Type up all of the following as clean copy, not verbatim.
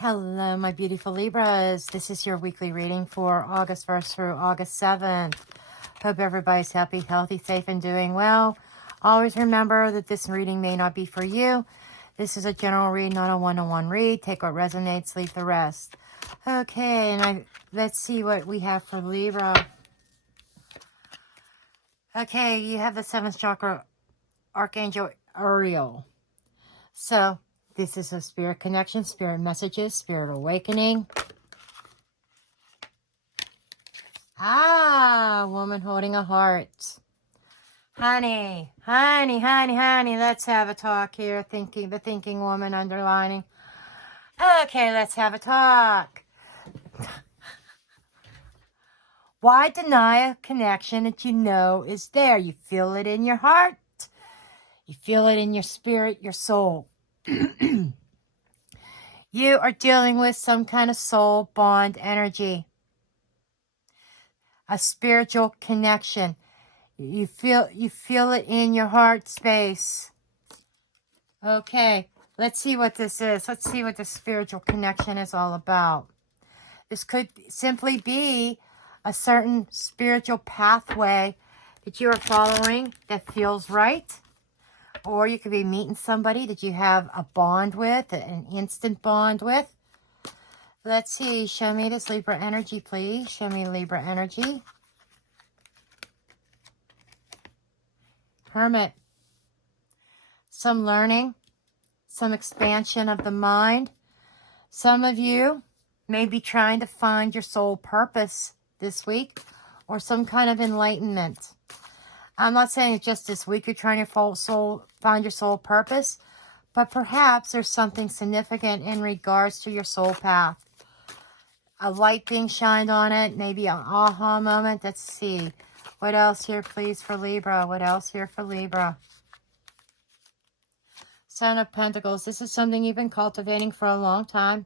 Hello, my beautiful Libras. This is your weekly reading for August 1st through August 7th. Hope everybody's happy, healthy, safe, and doing well. Always remember that this reading may not be for you. This is a general read, not a one-on-one read. Take what resonates, leave the rest. Okay, and let's see what we have for Libra. Okay, you have the 7th chakra, Archangel Uriel. So, this is a spirit connection, spirit messages, spirit awakening. Woman holding a heart. Honey, let's have a talk here. The thinking woman underlining. Okay, let's have a talk. Why deny a connection that you know is there? You feel it in your heart. You feel it in your spirit, your soul. You are dealing with some kind of soul bond energy. A spiritual connection. You feel it in your heart space. Okay, let's see what this is. Let's see what the spiritual connection is all about. This could simply be a certain spiritual pathway that you are following that feels right. Or you could be meeting somebody that you have a bond with, an instant bond with. Let's see. Show me this Libra energy, please. Show me Libra energy. Hermit. Some learning. Some expansion of the mind. Some of you may be trying to find your soul purpose this week. Or some kind of enlightenment. I'm not saying it's just this week you're trying to find your soul purpose, but perhaps there's something significant in regards to your soul path. A light being shined on it, maybe an aha moment. Let's see. What else here, please, for Libra? What else here for Libra? Son of Pentacles. This is something you've been cultivating for a long time.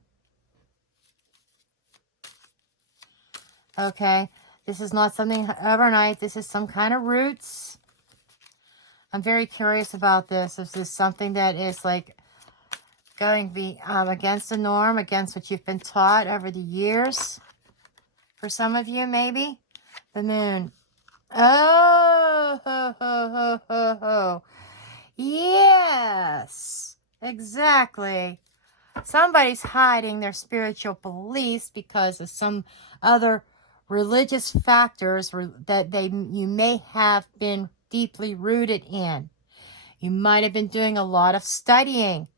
Okay. This is not something overnight. This is some kind of roots. I'm very curious about this. Is this something that is like going to be against the norm, against what you've been taught over the years? For some of you, maybe. The moon. Oh, ho, ho, ho, ho, ho. Yes, exactly. Somebody's hiding their spiritual beliefs because of some other religious factors that you may have been deeply rooted in. You might have been doing a lot of studying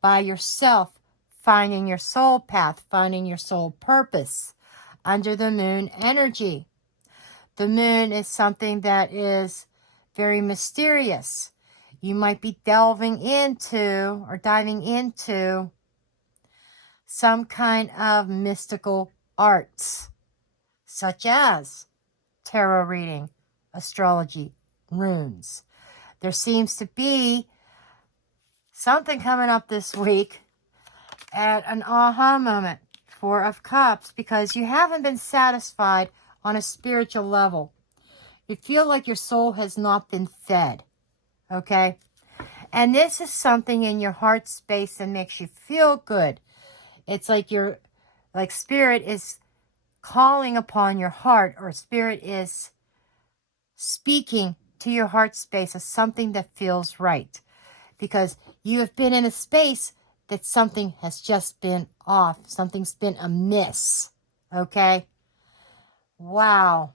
by yourself, finding your soul path, finding your soul purpose under the moon energy. The moon is something that is very mysterious. You might be delving into or diving into some kind of mystical arts, such as tarot reading, astrology, runes. There seems to be something coming up this week at an aha moment. 4 of Cups, because you haven't been satisfied on a spiritual level. You feel like your soul has not been fed. Okay? And this is something in your heart space that makes you feel good. It's like spirit is calling upon your heart, or spirit is speaking to your heart space as something that feels right. Because you have been in a space that something has just been off. Something's been amiss. Okay? Wow.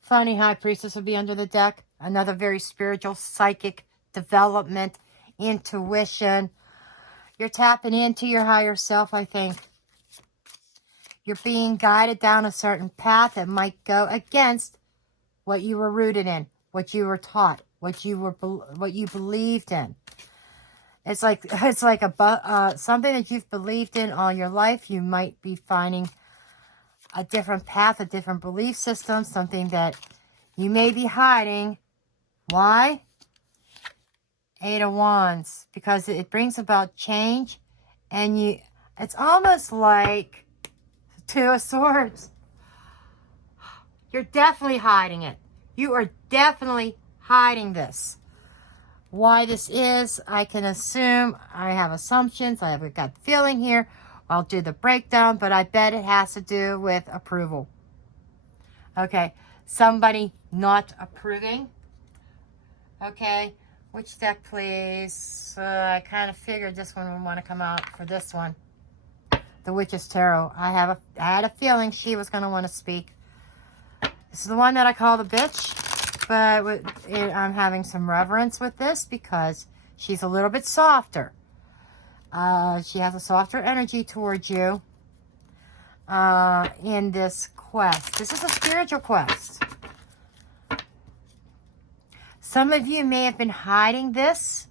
Funny, High Priestess will be under the deck. Another very spiritual, psychic development, intuition. You're tapping into your higher self, I think. You're being guided down a certain path that might go against what you were rooted in, what you were taught, what you believed in. It's like something that you've believed in all your life. You might be finding a different path, a different belief system, something that you may be hiding. Why? 8 of Wands, because it brings about change, and it's almost like 2 of Swords. You're definitely hiding it. You are definitely hiding this. Why this is, I can assume. I have assumptions. I have a gut feeling here. I'll do the breakdown, but I bet it has to do with approval. Okay, somebody not approving. Okay, which deck, please? I kind of figured this one would want to come out for this one. The Witch's Tarot. I had a feeling she was going to want to speak. This is the one that I call the bitch, but I'm having some reverence with this because she's a little bit softer. She has a softer energy towards you in this quest. This is a spiritual quest. Some of you may have been hiding this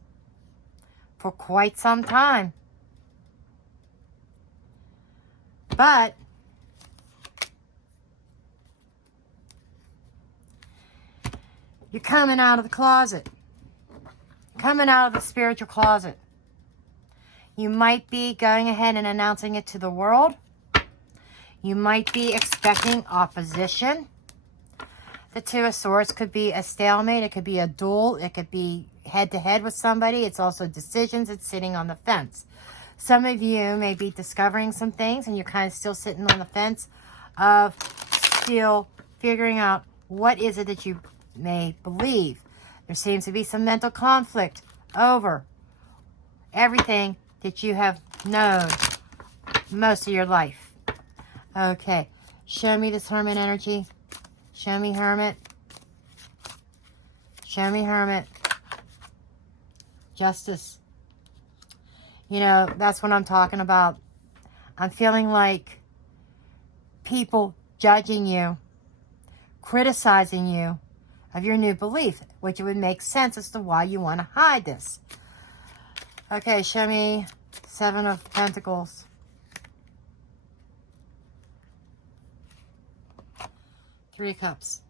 for quite some time. But you're coming out of the closet. Coming out of the spiritual closet. You might be going ahead and announcing it to the world. You might be expecting opposition. The Two of Swords could be a stalemate. It could be a duel. It could be head-to-head with somebody. It's also decisions. It's sitting on the fence. Some of you may be discovering some things and you're kind of still sitting on the fence of still figuring out what is it that you may believe. There seems to be some mental conflict over everything that you have known most of your life. Okay, show me this Hermit energy. Show me Hermit. Show me Hermit. Justice. You know, that's what I'm talking about. I'm feeling like people judging you, criticizing you of your new belief, which would make sense as to why you want to hide this. Okay, show me Seven of Pentacles. Three of Cups.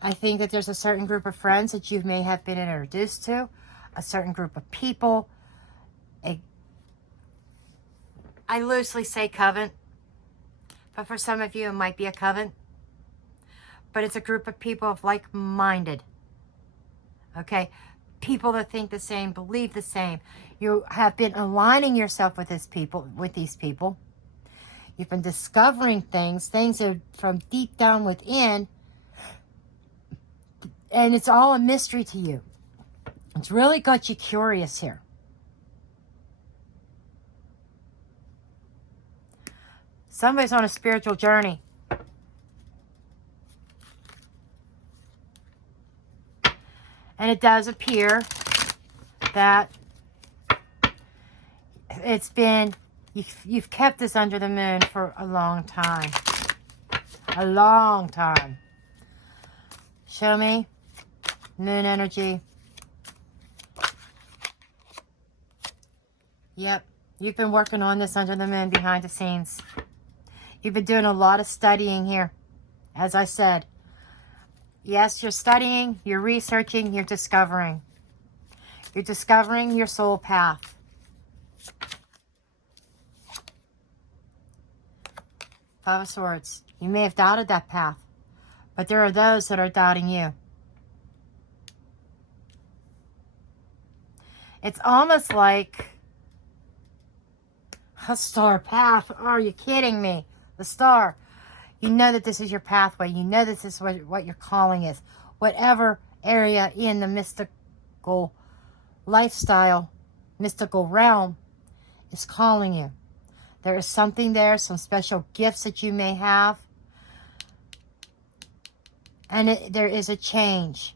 I think that there's a certain group of friends that you may have been introduced to, a certain group of people. I loosely say coven, but for some of you it might be a coven. But it's a group of people of like-minded. Okay? People that think the same, believe the same. You have been aligning yourself with these people. You've been discovering things that from deep down within, and it's all a mystery to you. It's really got you curious here. Somebody's on a spiritual journey. And it does appear that it's been, you've kept this under the moon for a long time. A long time. Show me moon energy. Yep, you've been working on this under the moon behind the scenes. You've been doing a lot of studying here, as I said. Yes, you're studying, you're researching, you're discovering. You're discovering your soul path. Five of Swords. You may have doubted that path, but there are those that are doubting you. It's almost like a star path. Are you kidding me? The star. You know that this is your pathway. You know this is what your calling is. Whatever area in the mystical lifestyle, mystical realm is calling you. There is something there, some special gifts that you may have. And there is a change.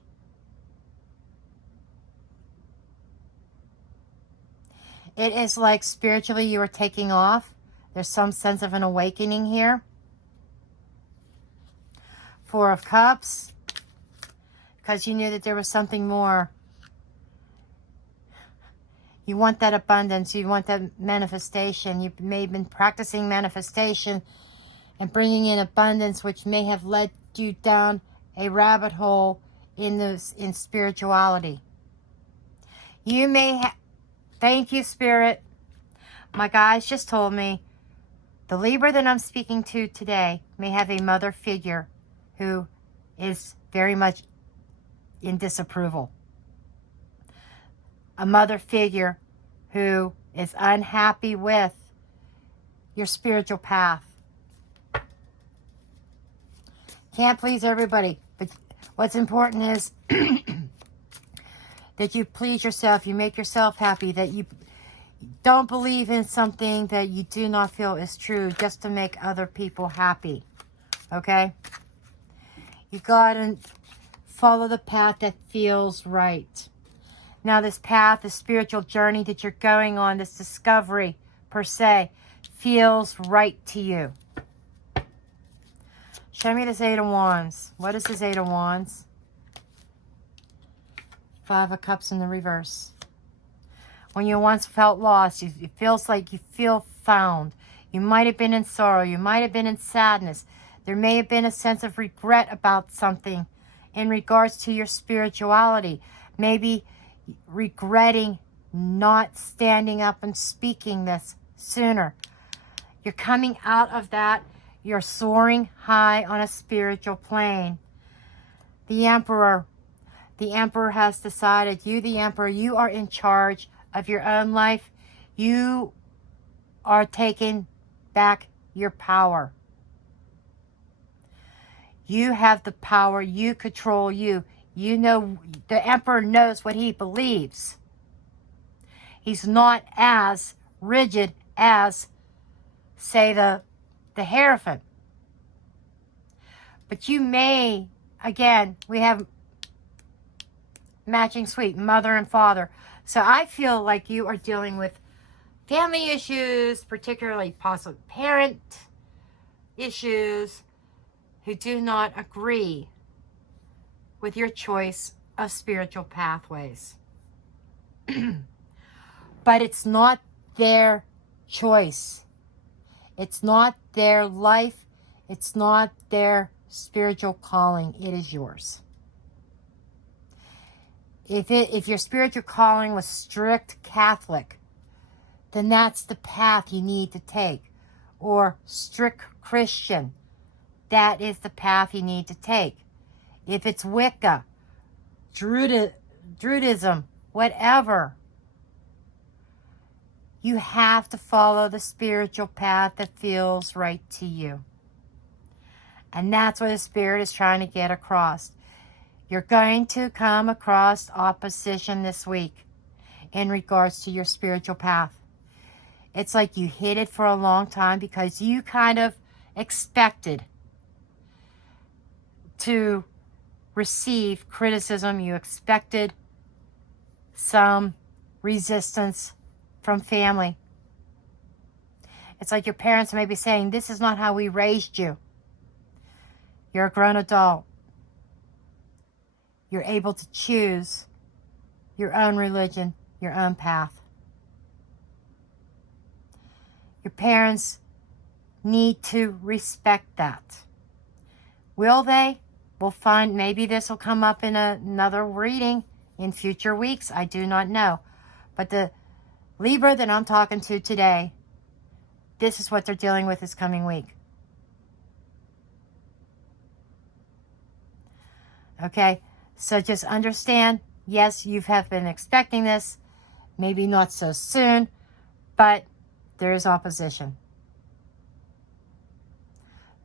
It is like spiritually you are taking off. There's some sense of an awakening here. Four of Cups. Because you knew that there was something more. You want that abundance. You want that manifestation. You may have been practicing manifestation and bringing in abundance, which may have led you down a rabbit hole in spirituality. You may thank you, Spirit. My guys just told me the Libra that I'm speaking to today may have a mother figure who is very much in disapproval. a mother figure who is unhappy with your spiritual path. Can't please everybody, but what's important is that you please yourself, you make yourself happy, that you don't believe in something that you do not feel is true just to make other people happy. Okay? You gotta follow the path that feels right. Now this path, the spiritual journey that you're going on, this discovery per se, feels right to you. Show me this Eight of Wands. What is this Eight of Wands? Five of Cups in the reverse. When you once felt lost, it feels like you feel found. You might have been in sorrow. You might have been in sadness. There may have been a sense of regret about something in regards to your spirituality. Maybe regretting not standing up and speaking this sooner. You're coming out of that. You're soaring high on a spiritual plane. The Emperor. The Emperor has decided, you the Emperor, you are in charge of your own life. You are taking back your power. You have the power. You control you. You know, the Emperor knows what he believes. He's not as rigid as, say, the Hierophant. But you may, again, we have matching suite, mother and father. So I feel like you are dealing with family issues, particularly possible parent issues, who do not agree with your choice of spiritual pathways. But it's not their choice. It's not their life. It's not their spiritual calling. It is yours. If your spiritual calling was strict Catholic, then that's the path you need to take. Or strict Christian, that is the path you need to take. If it's Wicca, Druidism, whatever, you have to follow the spiritual path that feels right to you. And that's what the Spirit is trying to get across. You're going to come across opposition this week in regards to your spiritual path. It's like you hid it for a long time because you kind of expected to receive criticism. You expected some resistance from family. It's like your parents may be saying, this is not how we raised you. You're a grown adult. You're able to choose your own religion, your own path. Your parents need to respect that. Will they? We'll find. Maybe this will come up in another reading in future weeks. I do not know. But the Libra that I'm talking to today, this is what they're dealing with this coming week. Okay? So just understand, yes, you have been expecting this. Maybe not so soon, but there is opposition.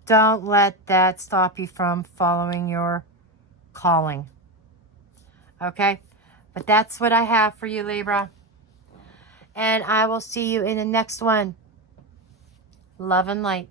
Don't let that stop you from following your calling. Okay? But that's what I have for you, Libra. And I will see you in the next one. Love and light.